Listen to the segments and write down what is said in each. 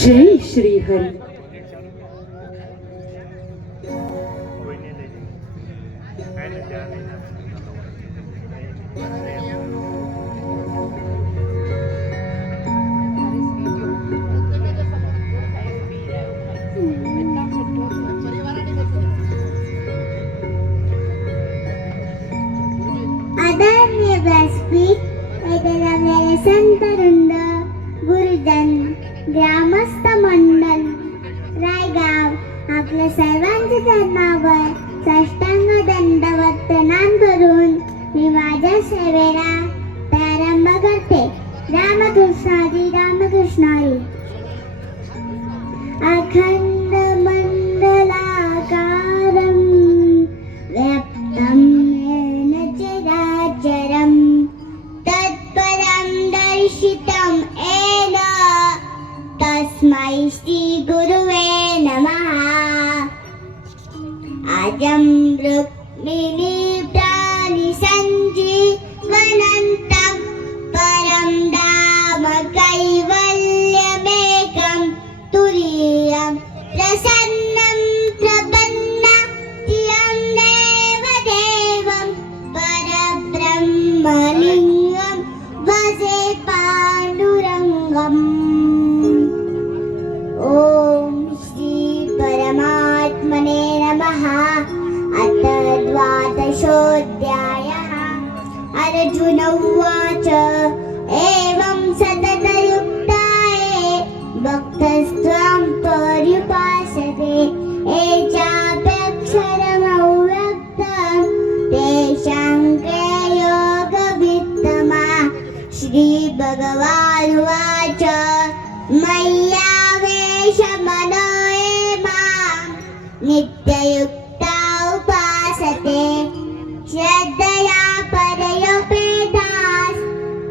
जय श्री हरी. आदरणीय व्यासपीठ येथे जमलेले संत वृंद, गुरुजन, ग्रामस्थ मंडळ, रायगाव आपल्या सर्वांच्या चरणावर साष्टांग दंडवत प्रणाम करून मी माझ्या सेवेला प्रारंभ करते. रामकृष्णारी रामकृष्णारी. अखंड मंडलाकारं व्याप्तं येन चराचरं तत्पदं दर्शितं येन तस्मै श्री गुरुवे नमः. अजं रुक्मिणी प्राणिसञ्जीवनन्तं परं धाम कैवल्यमेकं तुरीयं प्रसन्नं प्रपन्नं देवदेवं परब्रह्मलिङ्गं भजे पाण्डुरङ्गम्. ॐ श्री परमात्मने नमः. अथ द्वादशोऽध्यायः. अर्जुन उवाच एवं सततयुक्ताये भक्तस्त्वां पर्युपासते ये चाप्यक्षरमव्यक्तं तेषां के योगवित्तमा. श्रीभगवानुवाच मय्यावेशमनो ये मां नित्ययुक्ता उपासते श्रद्धया परयोपेतास्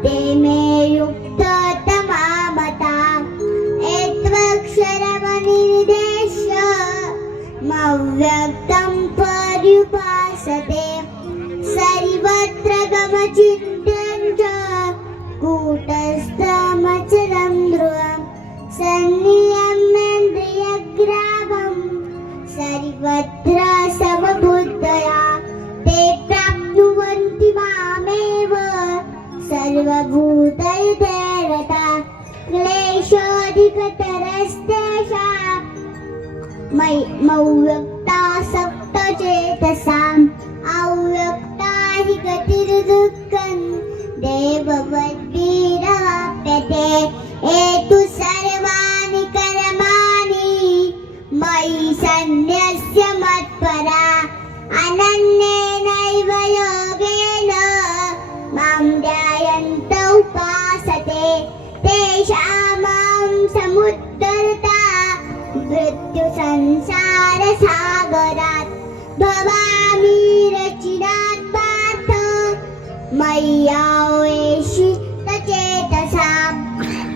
ते मे युक्ततमा मताः. एत्वक्षरमनिर्देश्य मव्यक्तं पर्युपासते सर्वत्र गमचिन्त्यं च कूटस्थमचलं ध्रुवं सन्नियम्येन्द्रियग्रामं सर्वत्र समबुद्धया ते प्राप्नुवन्ति मामेव सर्वभूतैते रताः. क्लेशोऽधिकतरस्तेषां मव्यक्ता सप्तचेतसाम् अव्यक्ता हि गतिर्दुःखं देववद्भिरवाप्यते. एतु सर्वाणि कर्माणि मयि सन्न्यस्य मत्परा अनन्येनैव योगेन मां ध्यायन्त उपासते तेषां समुद्धरता मृत्युसंसारसागरात्. भवामि रचिरात् पार्थ मय्यावेशितचेतसां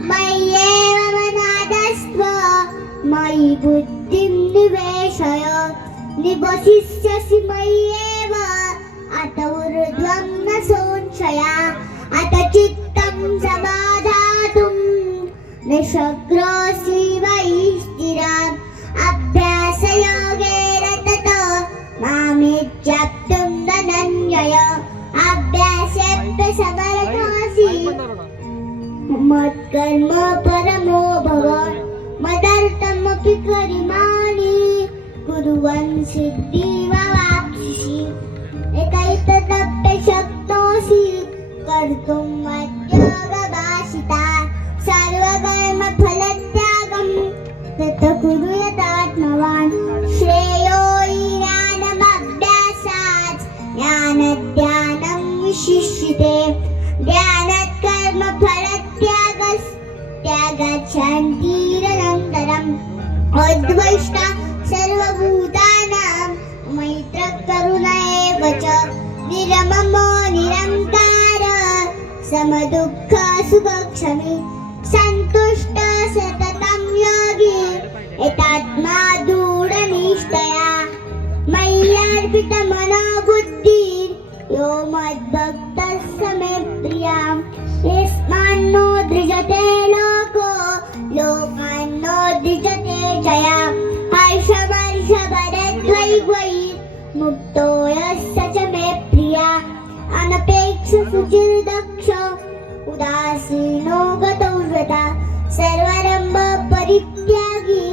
मय्येव मनादस्त्व मयि बुद्धिं निवेशय. निवसिष्यसि मय्येव अत ऊर्ध्वं न संशया. अत चित्तं समाधातुं न शक्नोषि मयि स्थिराम्. अभ्यासयोगेन ततो मामिच्छाप्तुं धनञ्जय. अभ्यासेऽप्यसमर्थोऽसि मत्कर्म परमो भव. मदर्थमपि करिमाणि कुर्वन् सिद्धिमवाप्स्यसि. एतैतदप्यशक्नोषि कर्तुं मद्योगभाषिता. सर्वकर्मफलत्यागं ततः कुरु यथात्मवान्. श्रेयो हि ज्ञानमभ्यासात् ज्ञानध्यानं विशिष्यते. ध्यानात् कर्मफलत्यागात् शान्तिरनन्तरम्. अद्वेष्टा सर्वभूतानां मैत्रः करुण एव च. निरममो निरङ्कार समदुःखसुखक्षमी. सन्तुष्ट सततं योगी एतात्मा दृढनिष्ठया. मय्यर्पितमनो बुद्धिः यो मद्भक्तः स मे प्रियः. यस्मान्नो दृजते लोको लोकाय मन्नो दिजते जया हर्षवर्षभरद्वैर्वै मुक्तो यस्य च मे प्रिया अनपेक्ष सुचिर्दक्ष उदासीनो गतौ व्रता सर्वारंभ परित्यागी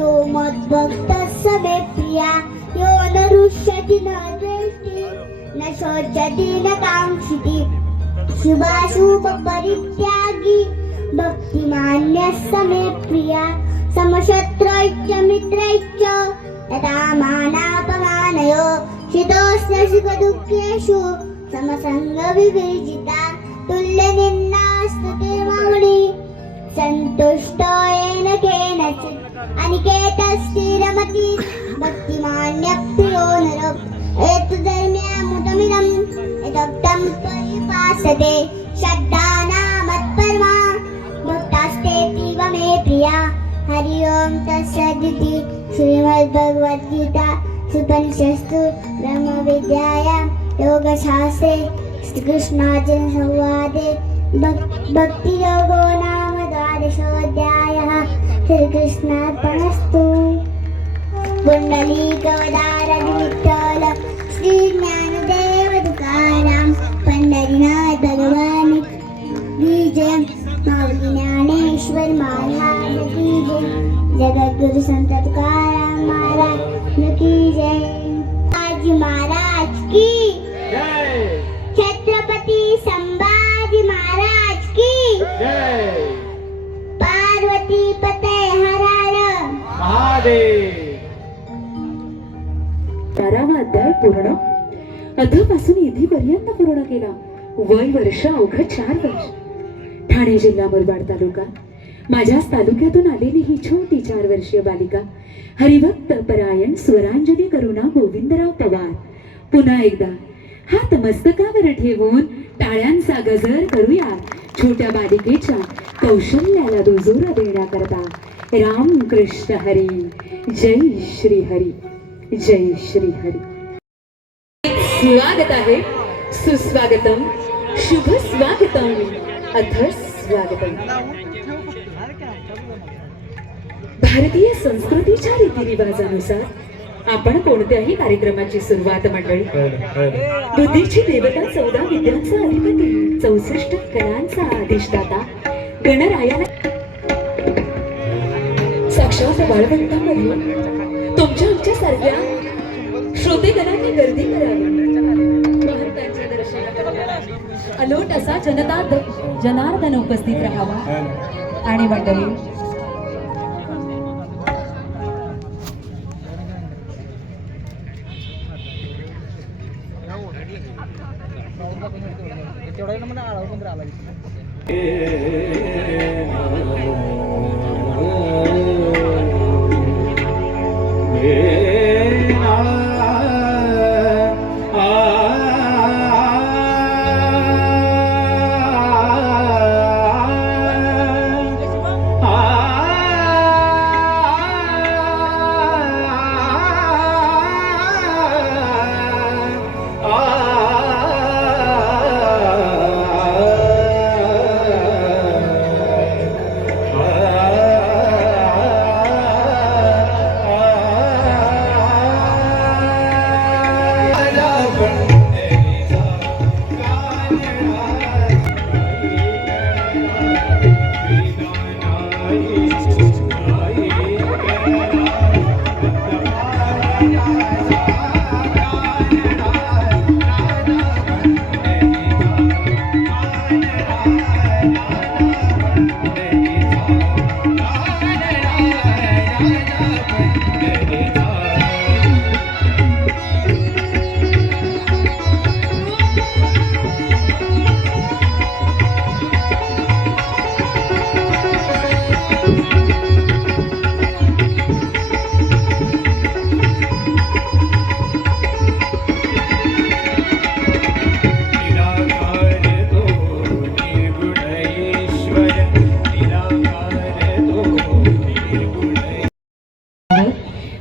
यो मद्भक्तः स मे प्रिया यो न रुष्यति न द्वेष्टि न शोचति न काङ्क्षति शुभाशुभ परित्यागी भक्तिमान्यः स मे प्रिया समशत्रैश्च मित्रैश्च तथा मानापमानयो शीतोष्णसुखदुःखेषु समसङ्गविवर्जिता तुल्यनिन्दास्तुतिर्मौनी सन्तुष्टो येन केनचित् अनिकेतस्थिरमति भक्तिमान्यप्रियो नरः एतद्धर्म्यामुतमिदम् यदुक्तं परिपासते श्रद्धानामत्परमा भक्तास्तेऽतीव मे प्रिया हरि ओं तत्सदिति श्रीमद्भगवद्गीता उपनिषत्सु ब्रह्मविद्यायां योगशास्त्रे श्रीकृष्णार्जुन संवादे भक्तियोगो नाम द्वादशोऽध्यायः श्रीकृष्णार्पणस्तु पुण्डलीकवदारविठ्ठल श्री ज्ञानदेव तुकाराम पंढरीनाथ भगवान की जय माऊली ज्ञानेश्वर महाराज की जय जगद्गुरु संत तुकाराम महाराज की जय आज महाराज की जय छत्रपति संभाजी महाराज की जय पार्वती पते हरार महादेव 12वा अध्याय पूर्ण अधपासून इथेपर्यंत पूर्ण केला. वय वर्ष अवघं 4 वर्ष. ठाणे जिल्हा मुरबाड तालुका. माझ्याच तालुक्यातून आलेली ही छोटी 4 वर्षीय बालिका हरिभक्त परायण स्वरांजली करुणा गोविंदराव पवार. पुन्हा एकदा हात मस्तकावर ठेवून टाळ्यांचा गजर करूया छोट्या बालिकेच्या कौशल्याला दुजोरा देण्याकरता. राम कृष्ण हरी. जय श्री हरी. जय श्री हरी. स्वागत आहे. सुस्वागतम. शुभ स्वागतम. अथ स्वागतम. भारतीय संस्कृतीच्या रीतिरिवाजानुसार आपण कोणत्याही कार्यक्रमाची सुरुवात मंडळी बुद्धीची देवता 14 विद्यांचा अधिपती 64 कलांचा अधिष्ठाता गणरायाला साक्षात बाळवंतामध्ये तुमच्या आमच्यासारख्या श्रोतेगणांनी गर्दी करावी. महंतांच्या दर्शनाकरता अलोट असा जनार्दन उपस्थित राहावा. आणि मंडळी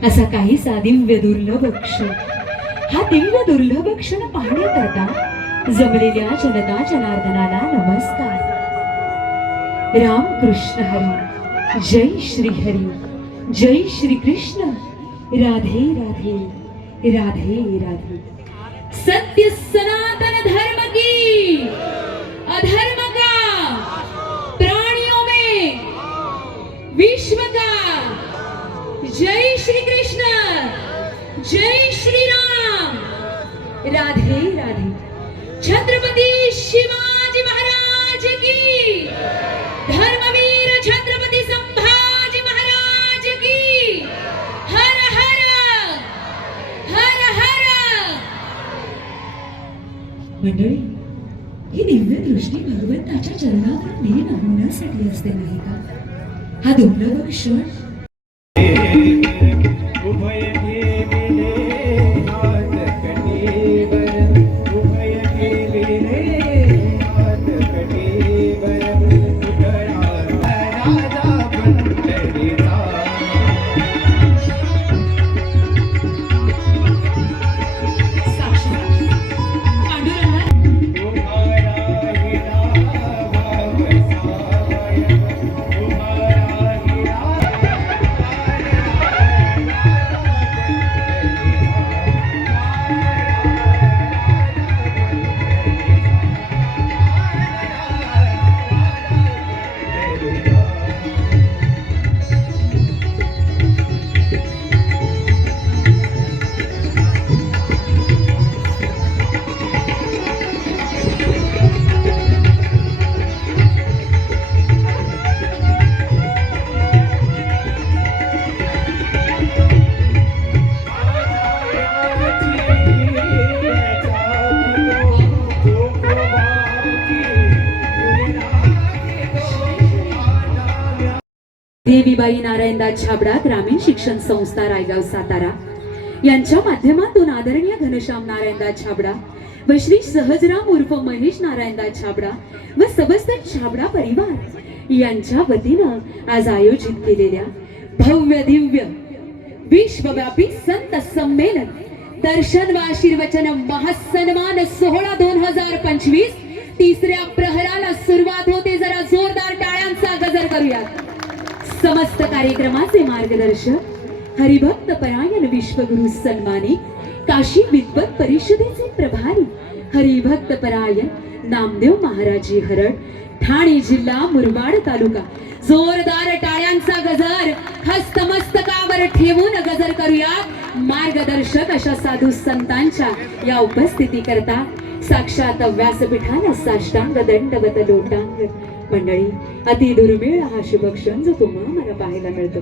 असा काहीसा दिव्य दुर्लभ क्षण. हा दिव्य दुर्लभ क्षण पाहण्याकरता जमलेल्या जनता जनार्दनाला नमस्कार. राम कृष्ण हरी. जय श्री हरी, जय श्री कृष्ण, राधे राधे, राधे राधे। सत्य सनातन धर्म की, अधर्म का प्राणियों में, विश्व का। जय श्री कृष्ण, जय श्री राम, राधे राधे। छत्रपति शिवाजी महाराज की, धर्मवीर छत्रपति संभाजी महाराज की। हर हर हर हर। मंडळी, ही दिव्य दृष्टी भगवंताच्या चरणावर लीन होण्यासाठी असते नाही का? हा दुर्लभ क्षण उभय ठेविले हात कटीवर, उभय ठेविले हात कटीवर, उधळा राजा पंढरीचा। साक्षात पांडुरंगा तुम्हारा हिरा भावसाय, तुम्हारा हिरा देवीबाई नारायणदास छाबडा ग्रामीण शिक्षण संस्था रायगाव सातारा यांच्या माध्यमातून आदरणीय घनश्याम नारायणदास छाबडा व श्री सहजराम उर्फ महेश नारायणदास छाबडा व समस्त छाबडा परिवार यांच्या वतीनं आज आयोजित केलेल्या भव्य दिव्य विश्वव्यापी संत संमेलन दर्शन व आशीर्वचन महासन्मान सोहळा 2025 तिसऱ्या प्रहराला सुरुवात होते। जरा जोरदार टाळ्यांचा गजर करूयात। समस्त कार्यक्रमाचे मार्गदर्शक हरिभक्त परायण विश्वगुरु सन्मानित काशी विद्वत परिषदेचे प्रभारी हरिभक्त परायण नामदेव महाराजी हरड, ठाणे जिल्हा मुरबाड तालुका। जोरदार टाळ्यांचा गजर हस्तमस्तकावर ठेवून गजर करूयात। मार्गदर्शक अशा साधू संतांच्या या उपस्थिती करता साक्षात व्यासपीठाला साष्टांग दंडवत लोटांग। मंडळी, अति दुर्मिळ हा शुभ क्षण जो तुम्हा मला पाहायला मिळतो।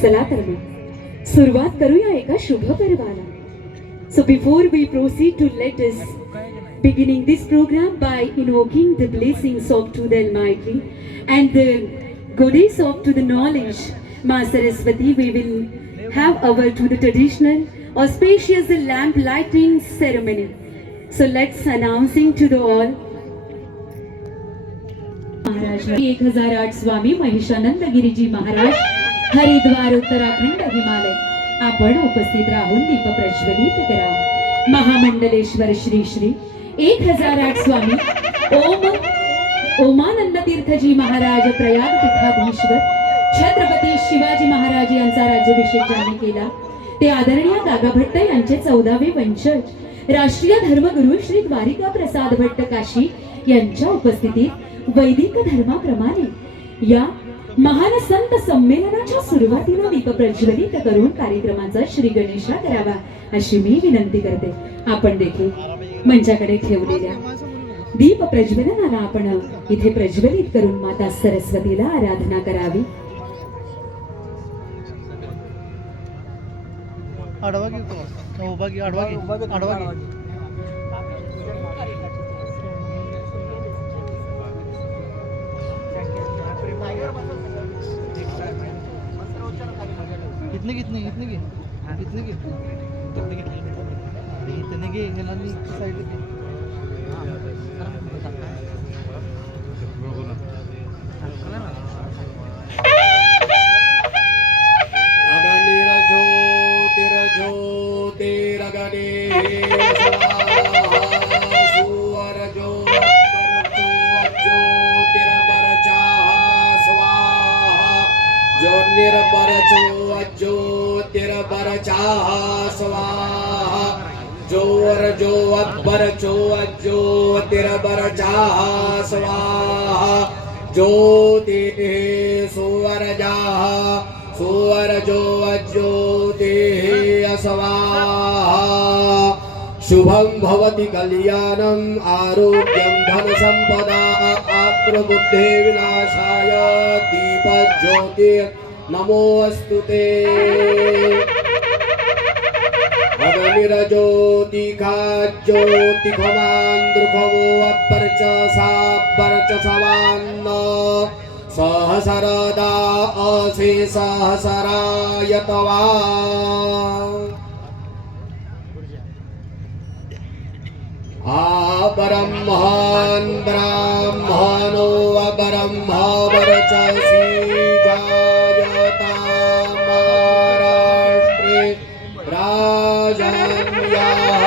चला तर मग सुरुवात करूया एका शुभ पर्वाला। So before we proceed to let us beginning this program by invoking the blessings of to the Almighty and the goddess of to the knowledge, Ma Saraswati, we will have our to the traditional auspicious lamp lighting ceremony. So let's announcing to the all. Maharaj 1008 स्वामी महिषानंद गिरीजी महाराज, हरिद्वार उत्तराखंड हिमालय आपण उपस्थित राहून दीप प्रज्वलित करा। महामंडलेश्वर श्री श्री 1008 स्वामी ओमानंद तीर्थजी महाराज प्रयाग पीठाधीश्वर छत्रपती शिवाजी महाराज यांचा राज्याभिषेक ज्यांनी केला ते आदरणीय दादा भट्ट यांचे 14वे वंशज राष्ट्रीय धर्मगुरु श्री द्वारिका प्रसाद भट्ट काशी यांच्या उपस्थितीत वैदिक धर्माप्रमाणे या महान संत संमेलनाच्या सुरुवातीला दीप प्रज्वलित करून कार्यक्रमाचा श्री गणेशा करावा अशी मी विनंती करते। आपण देखील मंचाकडे ठेवलेल्या दीप प्रज्वलनाला आपण इथे प्रज्वलित करून माता सरस्वतीला आराधना करावी। आडवा घेतो, उभा घे, आडवा घे, आडवा घे। इतने घे, इतने घे, इतने घे, इतने घे, ह्याला नी साईडला घे। बरचो ज्योतिर्बरचाः स्वाहा जोर जो अकबरचो ज्योतिर्बरचाः स्वाहा ज्योतिः सुवरजाः सुवरजो ज्योतिः स्वाहा शुभं भवति कल्याणं आरोग्यं धन संपदा आत्मबुद्धि विनाशाय दीपज्योति नमोऽस्तुते अगनिरज्योतिखा ज्योतिखमान्द्रुखवो अपरच सापरच सवान्न सहसरदा असे सहसरायतवा ब्रह्मन् ब्राह्मणो ब्रह्मवर्चसि जायतां महाराष्ट्रे राजन्याः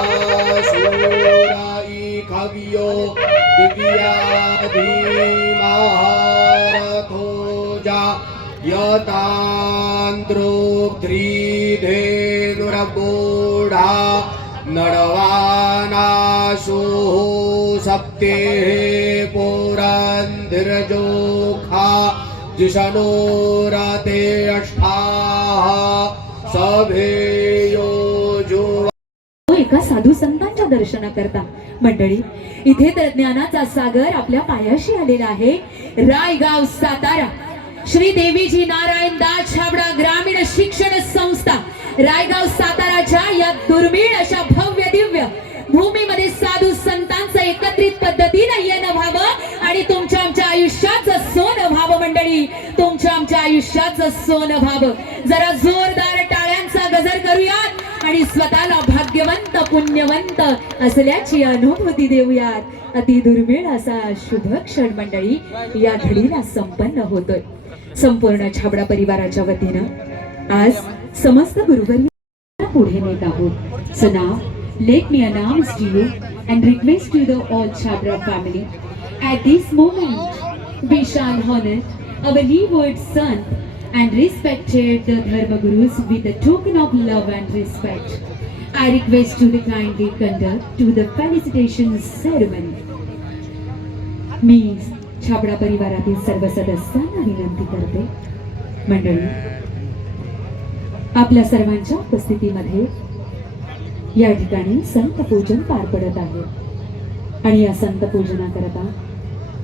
शूरा इखव्यो दिव्याधिमहारथो जायतान्द्रोग्ध्रीधेनुरगूढा नडवानाशो सप्ते पुरंधिरजोखा जिशनोरते अष्टाः सभेयो जो एका साधू संतांच्या दर्शनाकरता मंडळी इथे तर ज्ञानाचा सागर आपल्या पायाशी आलेला आहे. रायगाव सातारा श्री देवीजी नारायण दास छाबडा ग्रामीण शिक्षण संस्था रायगाव साताराच्या या दुर्मिळ अशा भव्य दिव्य भूमीमध्ये साधू संतांचं एकत्रित पद्धतीने येणं व्हावं आणि तुमच्या आमच्या आयुष्याचं सोनं व्हावं. मंडळी तुमच्या आमच्या आयुष्याचं सोनं व्हावं. जरा जोरदार टाळ्यांचा गजर करूयात आणि स्वतःला भाग्यवंत पुण्यवंत असल्याची अनुभूती देऊयात. अति दुर्मिळ असा शुभ क्षण मंडळी या घडीला संपन्न होतोय. संपूर्ण छाबडा परिवाराच्या वतीनं आज समस्त गुरुवर्य पुढे नेत आहोत. So now let me announce to you and request to the all Chabra family at this moment we shall honor our revered son and respected the Dharma Gurus with a token of love and respect. I request to the kindly conduct to the felicitation ceremony. मी छाबडा परिवारातील सर्व सदस्यांना विनंती करते मंडळी आपल्या सर्वांच्या उपस्थितीमध्ये या ठिकाणी संत पूजन पार पडत आहे आणि या संत पूजनाकरता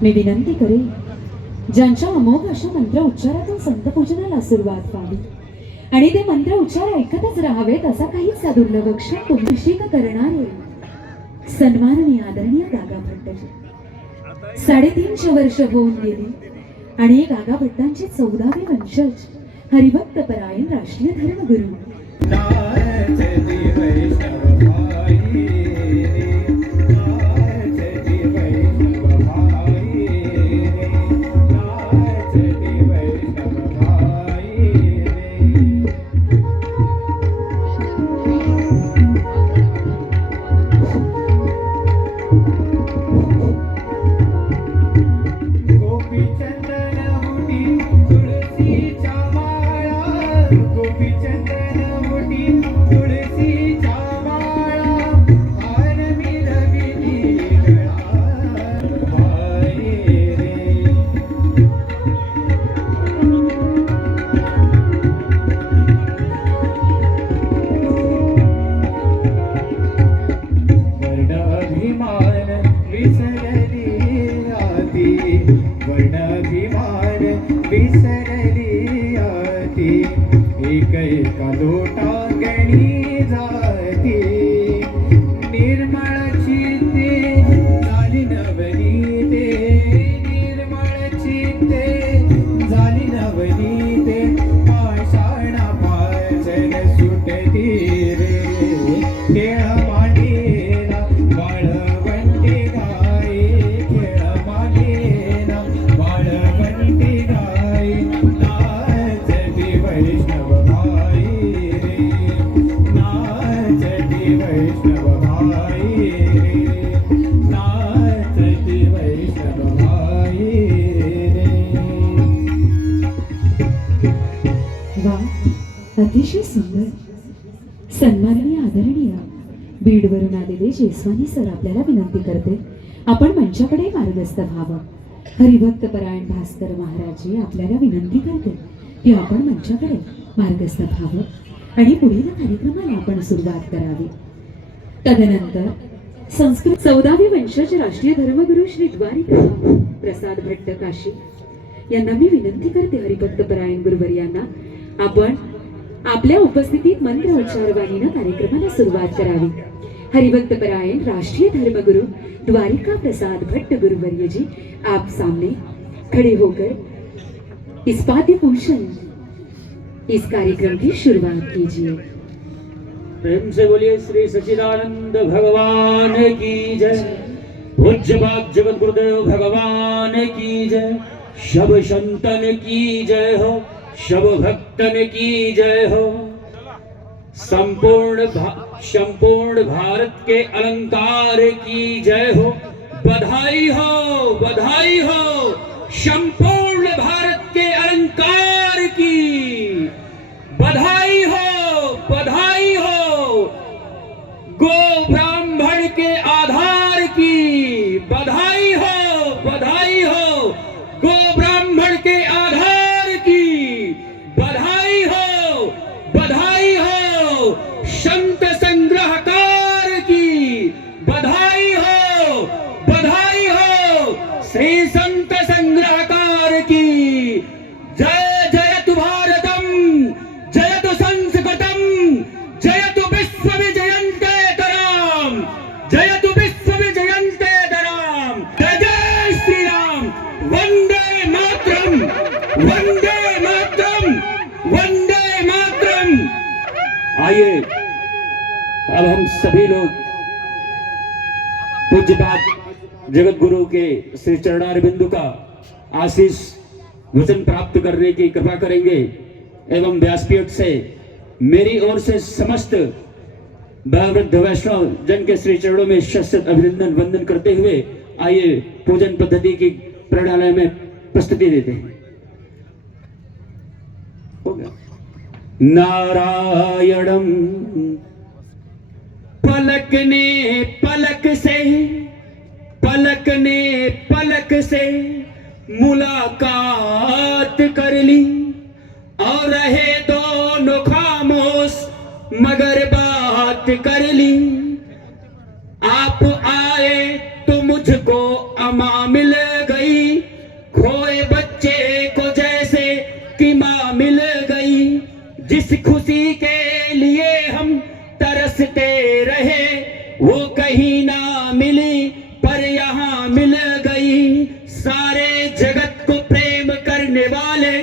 मी विनंती करेन ज्यांच्या अमोघ अशा मंत्र उच्चारातून संत पूजनाला सुरुवात व्हावी आणि ते मंत्र उच्चार ऐकतच राहावेत असा काहीसा दुर्लभ क्षण अभिषेक करणारे सन्माननीय आदरणीय गागा भट्टजी 350 वर्ष होऊन गेली आणि गागा भट्टांचे 14वे वंशज हरिभक्त परायण राष्ट्रीय धर्मगुरु अतिशय सुंदर. सन्माननीय आदरणीय बीडवरून आलेले जेसवानी सर आपल्याला विनंती करते आपण मंचाकडे मार्गस्थ व्हावं. हरिभक्त परायण भास्कर महाराजजी आपल्याला विनंती करते की आपण मंचाकडे मार्गस्थ व्हावं आणि पुढील कार्यक्रमाला आपण सुरुवात करावी. तदनंतर संस्कृत 14वी वंशज राष्ट्रीय धर्मगुरू श्री द्वारिका प्रसाद भट्ट काशी यांना मी विनंती करते हरिभक्त परायण गुरुवर्यांना आपण आपल्या उपस्थितीत मंत्र उच्चारवाणीनं कार्यक्रमाला सुरुवात करावी. हरिभक्त परायण राष्ट्रीय धर्मगुरु द्वारिका प्रसाद भट्ट गुरुवर्य जी आप सामने खड़े होकर इस पाद्य पूजन इस कार्यक्रम की शुरुआत कीजिए. प्रेम से बोलिए श्री सच्चिदानंद भगवान की जय. पूज्य बाग जगत गुरुदेव भगवान की जय. शब संतन की जय हो. शब भक्तन की जय हो. संपूर्ण भारत के अलंकार की जय हो. बधाई हो, बधाई हो. संपूर्ण भारत के अलंकार की बधाई हो, बधाई हो. गो ब्राह्मण के आधार की बधाई हो, बधाई हो. गो ब्राह्मण के आधार की बधाई हो, बधाई हो. संत संग्रहकार की बधाई हो, बधाई हो. श्री संत संग्रहकार की जय. जयतु भारतम, जयतु संस्कृतम, जयतु विश्व विजयन्तेतराम, जयतु विश्व विजयन्तेतराम. जय जय श्री राम. वंदे मातरम, वंदे मातरम, वंदे मातरम. आइए अब हम सभी लोग पूज्यपाद जगत गुरु के श्री चरणार बिंदु का आशीष वचन प्राप्त करने की कृपा करेंगे एवं व्यासपीठ से मेरी ओर से समस्त वृद्ध वैष्णव जन के श्री चरणों में शत अभिनंदन वंदन करते हुए आइए पूजन पद्धति की प्रणाली में प्रस्तुति देते हैं. हो गया. नारायणम पलक ने पलक से, पलक ने पलक से मुलाकात कर ली और रहे दोनों खामोश मगर बात कर ली. आप आए तो मुझको अमा मिल गई, खोए बच्चे को जैसे कि माँ मिल गई. जिस खुशी के लिए हम तरसते रहे वो कहीं ना मिली पर यहाँ मिल गई. सारे जगत को प्रेम करने वाले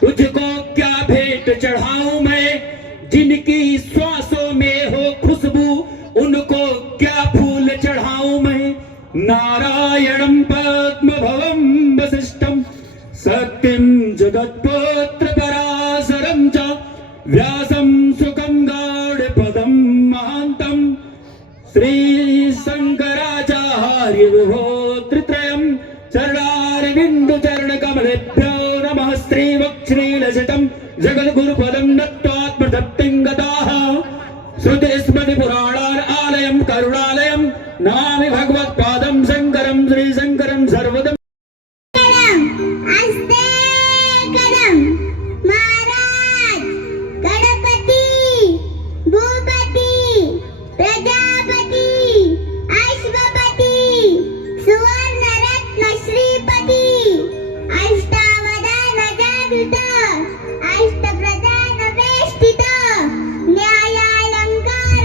तुझको क्या भेंट चढ़ाऊं मैं. जिनकी श्वासों में हो खुशबू उनको क्या फूल चढ़ाऊं मैं. नारायणं पद्मभवं वसिष्ठं सत्यं जगत्पुत्र पराशरं च व्यासं सुखं गौड़पदं महान्तं श्री शंकराचार्य विभूतित्रयं चरणारविन्द चरण कमलेभ्यो नमः. श्री वक्षनीलसितं जगद्गुरुपदं नत्वात्मतप्तिं गताः. श्रुति स्मृति पुराणान् आलयं करुणालयं नमामि भगवत्पादं शंकरं श्री शंकरं सर्वदं. आस्ते कदम महाराज गणपती भूपती प्रजापती अश्वपती सुवर्णरत्न श्रीपती अष्टावधान जागृत अष्टप्रधान वेष्टित न्यायालंकार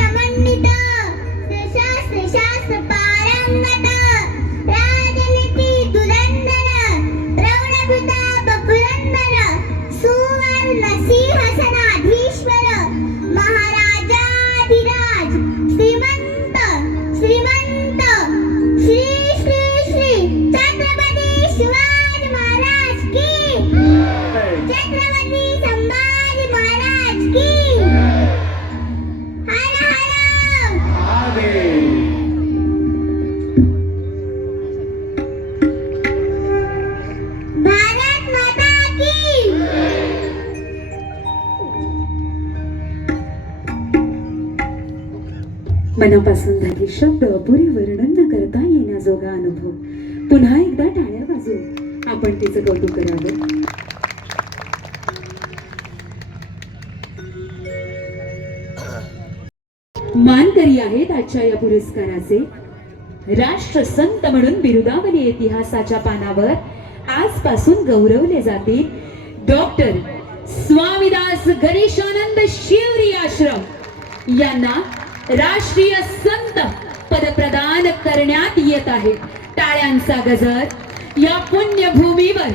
मनापासून झाले शब्द अपुरे वर्णन न करता येण्याजोगा अनुभव. पुन्हा एकदा टाळ्या वाजवून आपण तिचं कौतुक करावं. मानकरी आहेत आजच्या या पुरस्काराचे राष्ट्रसंत म्हणून बिरुदावली इतिहासाच्या पानावर आजपासून गौरवले जातील डॉक्टर स्वामीदास गणेशानंद शिवरी आश्रम यांना राष्ट्रीय संत पद प्रदान करण्यात येत आहे. टाळ्यांचा गजर या पुण्यभूमीवर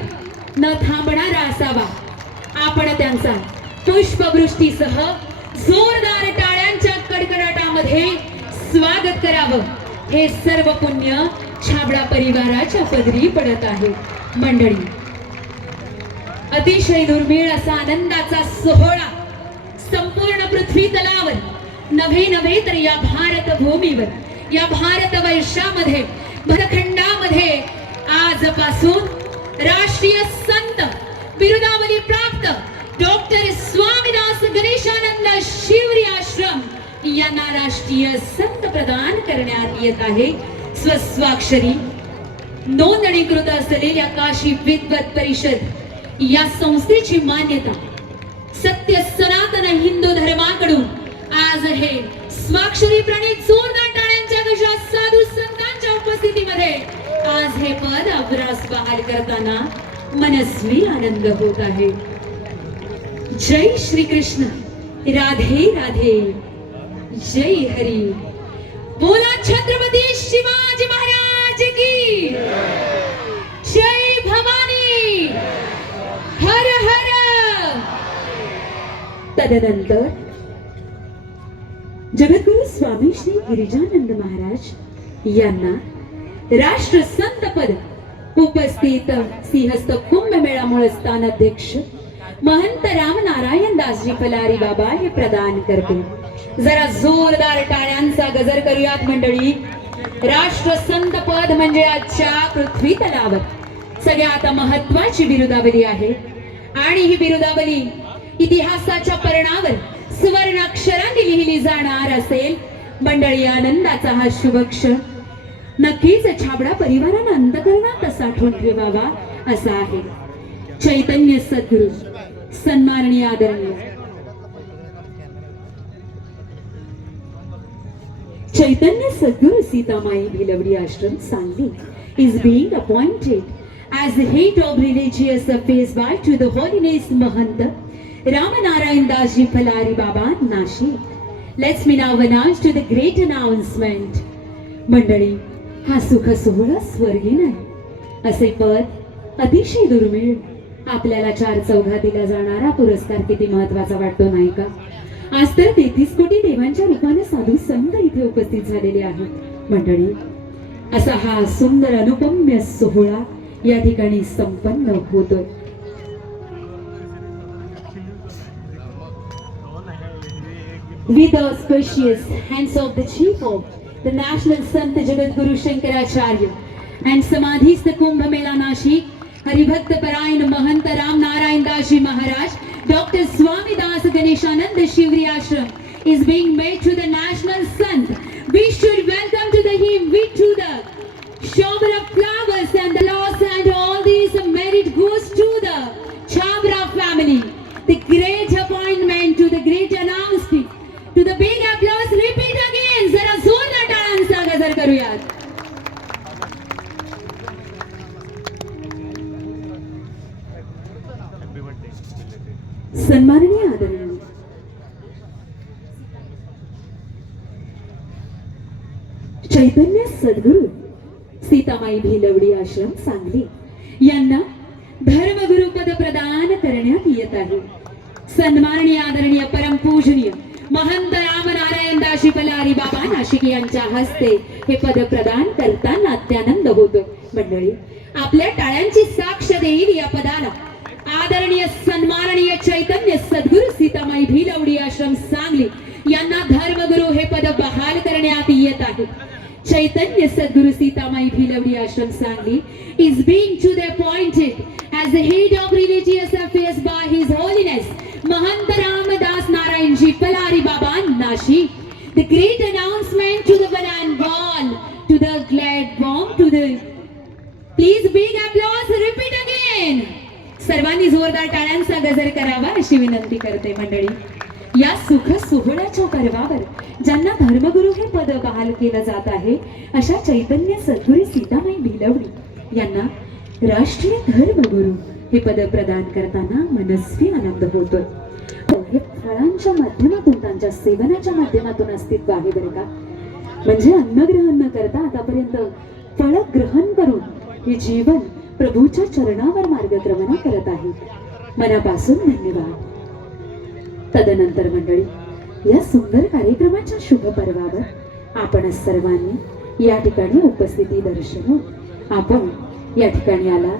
न थांबणारा असावा. आपण त्यांचा पुष्पवृष्टीसह जोरदार टाळ्यांच्या कडकडाटामध्ये स्वागत करावं. हे सर्व पुण्य छाबडा परिवाराच्या पदरी पडत आहे. मंडळी, अतिशय दुर्मिळ असा आनंदाचा सोहळा संपूर्ण पृथ्वी तलावर नव्हे तर या भारत भूमीवर, या भारत वर्षामध्ये, भरखंडामध्ये आजपासून राष्ट्रीय संत बिरुदावली प्राप्त डॉक्टर स्वामीदास गणेशानंद शिवरी आश्रम यांना राष्ट्रीय संत प्रदान करण्यात येत आहे. स्वस्वाक्षरी नोंदणीकृत असलेल्या काशी विद्वत परिषद या संस्थेची मान्यता सत्य सनातन हिंदू धर्माकडून आज हे स्वाक्षरी प्रणित जोरदार टाळ्यांच्या गजरात साधू संतांच्या उपस्थितीमध्ये आज हे पद अभ्रास बहाल करताना मनस्वी आनंद होत आहे. जय श्री कृष्ण, राधे राधे, जय हरी. बोला छत्रपती शिवाजी महाराज की जय. भवानी हर हर. तदनंतर जगद्गुरु स्वामी श्री गिरिजानंद महाराज यांना राष्ट्रसंत पद उपस्थित सिंहस्थ कुंभमेळा मूळ स्थानाध्यक्ष महंत राम नारायण दासजी फलारी बाबा हे प्रदान करतील. जरा जोरदार टाळ्यांचा गजर करूयात मंडळी. राष्ट्रसंत पद म्हणजे आजच्या पृथ्वी तलावर सगळ्यात महत्वाची बिरुदावली आहे आणि ही बिरुदावली इतिहासाच्या पर्णावर सुवर्ण अक्षरांनी लिहिली जाणार असेल. मंडळी, आनंदाचा हा शुभ क्षण नक्कीच छाबडा परिवारानं अंतःकरणात साठवून ठेवावा असा आहे. चैतन्य सद्गुरु सन्माननीय आदरणीय चैतन्य सद्गुरु सीतामाई भिलवडी आश्रम Sangli is being appointed as the head of religious affairs by to the holiness Mahant Ramanarayan Dasji Falari Baba Nashik. Let's me now announce to the great announcement. मंडळी, हा सुख सोहळा स्वर्गीय नाही. असे पद अतिशय दुर्मिळ. आपल्याला चार चौघातीला जाणारा पुरस्कार किती महत्वाचा वाटतो नाही का? आज तर 33 कोटी देवांच्या रूपाने साधू संत इथे उपस्थित झालेले आहेत. मंडळी, असा हा सुंदर अनुपम्य सोहळा या ठिकाणी संपन्न होतोय. With the auspicious hands of the chief of the National Sant Jagadguru Shankaracharya and Samadhist Kumbh Mela Nashik, Haribhakt Parayan Mahant Ram Narayan Dasji Maharaj, Dr. Swamidas Ganeshanand Shivri Ashram is being made to the National Sant. We should welcome to the him with to the shower of flowers and the loss and all these merit goes to the Chabra family. The great appointment to the great announcement. To the big applause, repeat again. जरा जोरदार टाळ्यांचा गजर करूयात. सन्माननीय आदरणीय चैतन्य सद्गुरु सीतामाई भिलवडी आश्रम सांगली यांना धर्मगुरु पद प्रदान करण्यात येत आहे. सन्माननीय आदरणीय परमपूजनीय महंत रामनारायण दासी फलारी बाबा नाशिक यांच्या हस्ते हे पद प्रदान करताना अत्यानंद होतो. मंडळी, आपल्या टाळ्यांची साक्ष देईल या पदाला आदरणीय सन्माननीय चैतन्य सद्गुरु सीतामाई भिलवडी आश्रम सांगली यांना धर्मगुरु हे पद बहाल करण्यात येत आहे. चैतन्य सद्गुरु सीतामाई भिलवडी आश्रम Sangli is being to the appointed as the head of religious affairs by His Holiness Mahant Ramdas Narayanji Falari Baba Nashik. The great announcement please big applause repeat again. सर्वांनी जोरदार टाळ्यांचा गजर करावा अशी विनंती करते मंडळी. या सुख सोहळ्याच्या पर्वावर ज्यांना धर्मगुरू हे पद बहाल केलं जात आहे अशा चैतन्य सद्गुरू सीतामाई भिलवडी यांना राष्ट्रीय धर्मगुरू हे पद प्रदान करताना मनस्वी आनंद होतोय. हे फळांच्या माध्यमातून त्यांच्या सेवनाच्या माध्यमातून अस्तित्व आहे बरं का. म्हणजे अन्नग्रहण न करता आतापर्यंत फळ ग्रहण करून हे जीवन प्रभूच्या चरणावर मार्गक्रमण करत आहेत. मनापासून धन्यवाद. तदनंतर मंडळी या सुंदर कार्यक्रमाच्या शुभ पर्वावर आपण सर्वांनी या ठिकाणी उपस्थिती दर्शवून आपण या ठिकाणी आला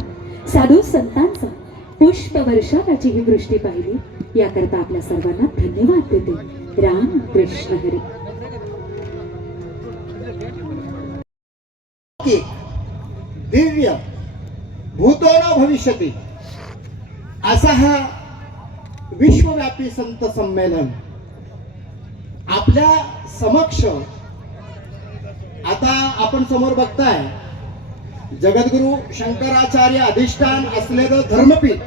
साधू संतांचा पुष्पवर्षाची ही वृष्टी पाहिली याकरता आपल्या सर्वांना धन्यवाद देते. राम कृष्ण हरी. दिव्य भूतो न भविष्यति असा हा विश्वव्यापी संत संमेलन आपल्या समक्ष आता आपण समोर बघताय. जगद्गुरु शंकराचार्य अधिष्ठान असलेलं धर्मपीठ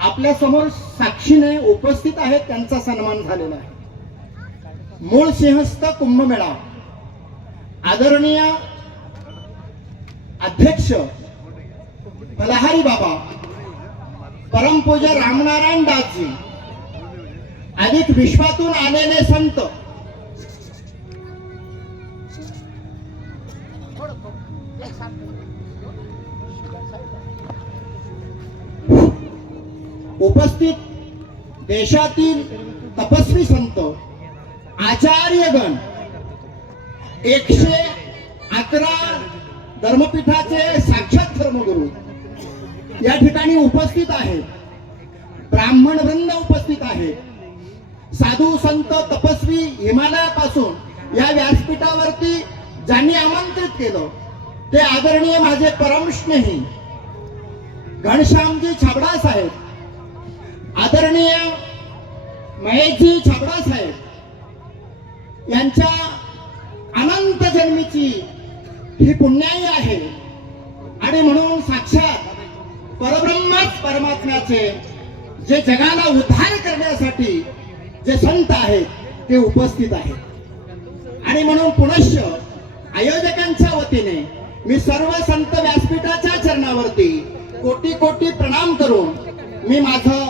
आपल्या समोर साक्षीने उपस्थित आहेत. त्यांचा सन्मान झालेला आहे. मूळ सिंहस्थ कुंभमेळा आदरणीय अध्यक्ष फलाहारी बाबा परमपूज्य रामनारायण दासजी अधिक विश्वातून आलेले संत उपस्थित देशातील तपस्वी संत आचार्यगण 111 धर्मपीठाचे साक्षात धर्मगुरू या ठिकाणी उपस्थित आहेत. ब्राह्मण वृंद उपस्थित आहे. साधू संत तपस्वी हिमालयापासून या व्यासपीठावरती ज्यांनी आमंत्रित केलं ते आदरणीय माझे परमस्नेही घनश्यामजी छाबडा साहेब, आदरणीय महेशजी छाबडा साहेब यांच्या अनंत जन्मीची ही पुण्याई आहे. आणि म्हणून साक्षात परब्रह्मच परमात्म्याचे जे जगाला उद्धार करण्यासाठी जे संत आहेत ते उपस्थित आहेत. आणि म्हणून पुनश्च आयोजकांच्या वतीने मी सर्व संत व्यासपीठाच्या चरणावरती कोटी कोटी प्रणाम करून मी माझं